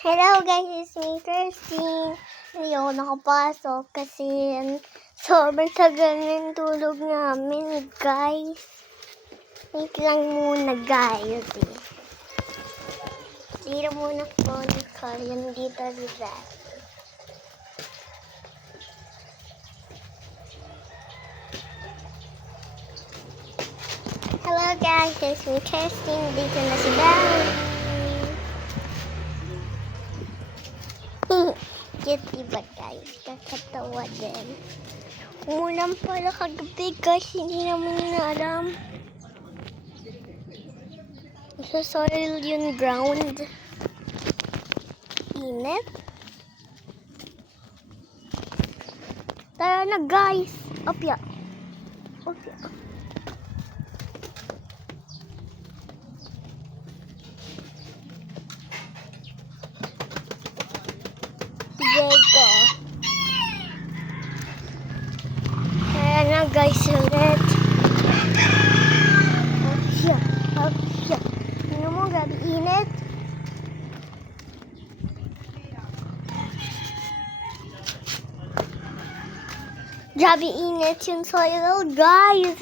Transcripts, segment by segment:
Hello guys, it's me Christine. Hindi ako nakapasok kasi sobrang tagal ng tulog namin guys. Wait lang muna guys. Dito muna phone ko. Yan dito si Dad. Hello guys, it's me Christine. Dito na si Dad. Cute diba guys? Kakatawa din. Unang pala kagabi guys, hindi naman alam. Sa soil yung ground. Init. Tara na guys. Opya. Opya. Diego. Tara na guys ulit. Opya. Opya. Ano mo, grabe init. Grabe init yung soil, guys.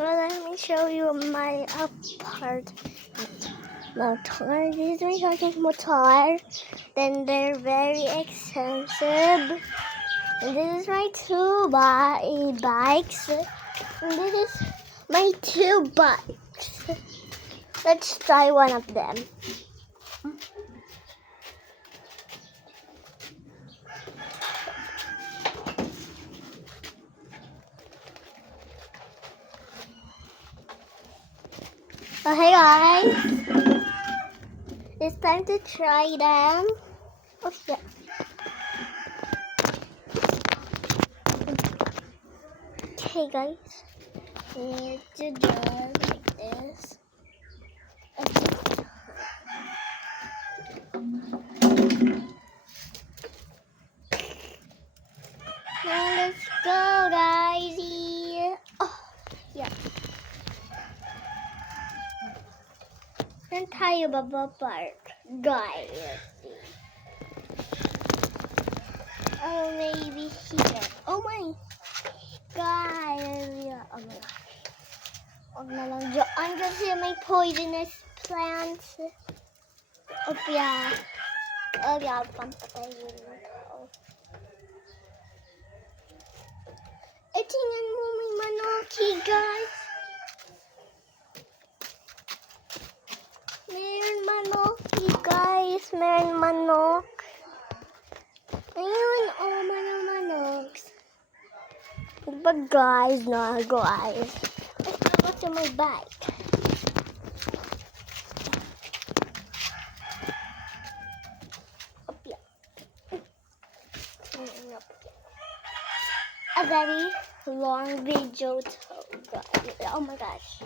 Well, let me show you my apartment. Motor. This is my second motor. Then they're very expensive. And this is my two bikes. And this is my two bikes. Let's try one of them. Oh, hey guys. It's time to try them. Oh, yeah. Okay, guys. We need to do it like this. Now let's go, guys. Oh, yeah. Saan tayo babapark, guys? Oh, maybe here. Oh my. Guys. Oh my God. Huwag na lang dyan kasi may poisonous plants. Oh yeah. Oh yeah, pampatayin mo ko. Eh, tingnan mo may manoki, guys. Meron manoki, guys. Meron manok. Ayun, oh, manok. Diba, guys? No, guys. Let's go to my bike. Up here. A very long video guys. Oh my gosh.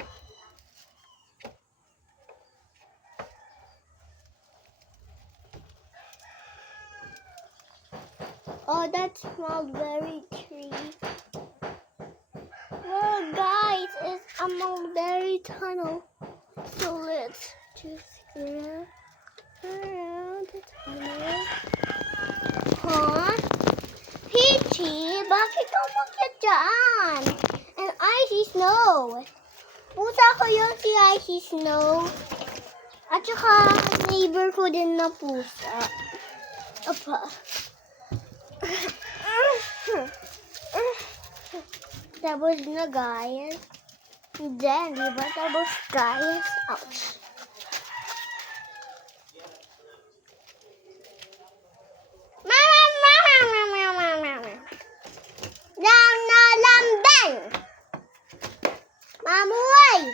Oh, that's mulberry tree. Well, guys, it's a mulberry tunnel. So let's just go around the tunnel. Huh? Peachy, bakit ka umakyat dyan? And Icy Snow. Pusa ko yun si Icy Snow. At saka neighbor ko din na pusa. Apa. Tapos na guys. Then, diba? Tapos guys. Ouch. Down na lambing! Mamuay!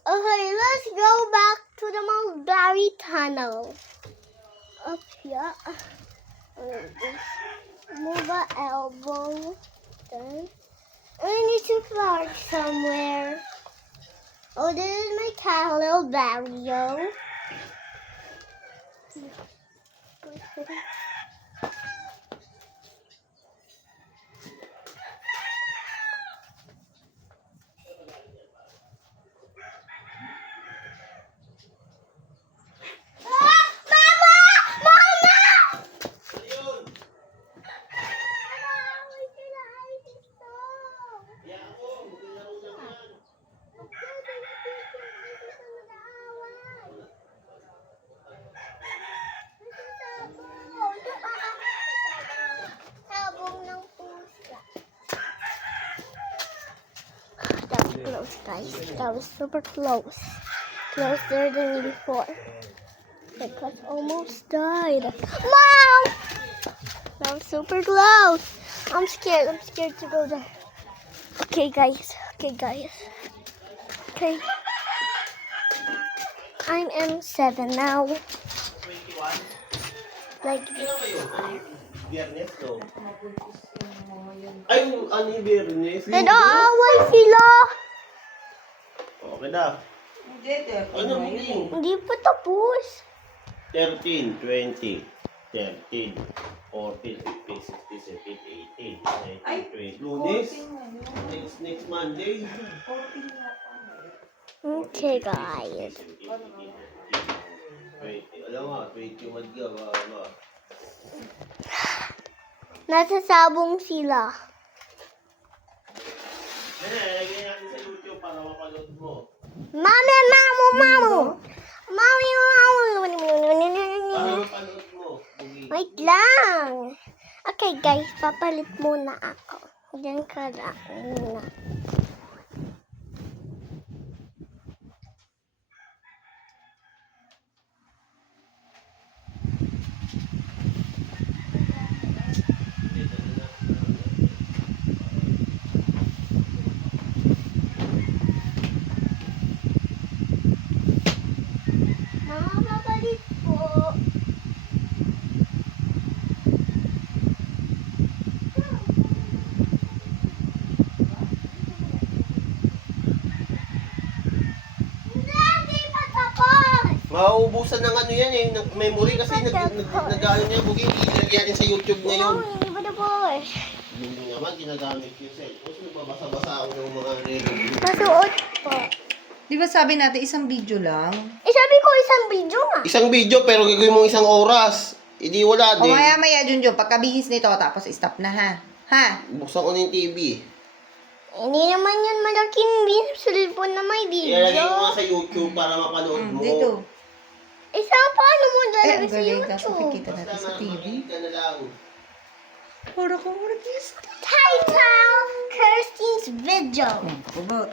Okay, let's go back to the mulberry tunnel. Up here. Move our elbow. Then I need to park somewhere. Oh, this is my cat, little barrio. Ah! close, guys. That was super close. Closer than before. It was almost died. Mom! That was super close. I'm scared. I'm scared to go there. Okay, guys. Okay, guys. Okay. I'm M7 now. 21? Like Kailan this. kayo? Biyernes, no? Ay, ano yung biyernes? Nag-aaway sila. Okay na. Ano meeting? Hindi pa tapos. 13, 20, 13, 14, 15, 16, 17, 18, 19, 20. Lunes? Next Monday? Okay, guys. 20. Alam nga, 21 ka ba? Nasa sabong sila. Lagyan natin sa YouTube para mapanood mo. Mami, mamu, mamu. Mami, mamu. Para mapanood mo. Wait lang. Okay, guys. Papalit muna ako. Diyan ka lang muna. Mama, papalit po. Hindi pa tapos. Mauubusan ng ano yan eh, ng memory kasi nag-ano niya, buging ilagyan sa YouTube ngayon. Hindi pa tapos. Hindi naman, ginagamit yung cellphone. So, nagbabasa-basa ako ng mga review. Masuot po. Di ba sabi natin isang video lang? Sabi ko isang video nga. Isang video pero gagawin mo isang oras. Hindi wala O din. maya Junjun, pagkabihis nito, tapos stop na ha. Ha? Buksan ko na yung TV. Hindi naman yun malaking cellphone na may Ilalagay video. mo nga sa YouTube para mapanood mo. Dito. Isang paano mo Ay, lalagay ang sa galing. Tapos YouTube? makikita natin sa TV. ka na lang. Para kong artista. Title, Kirsten's video. Kubot.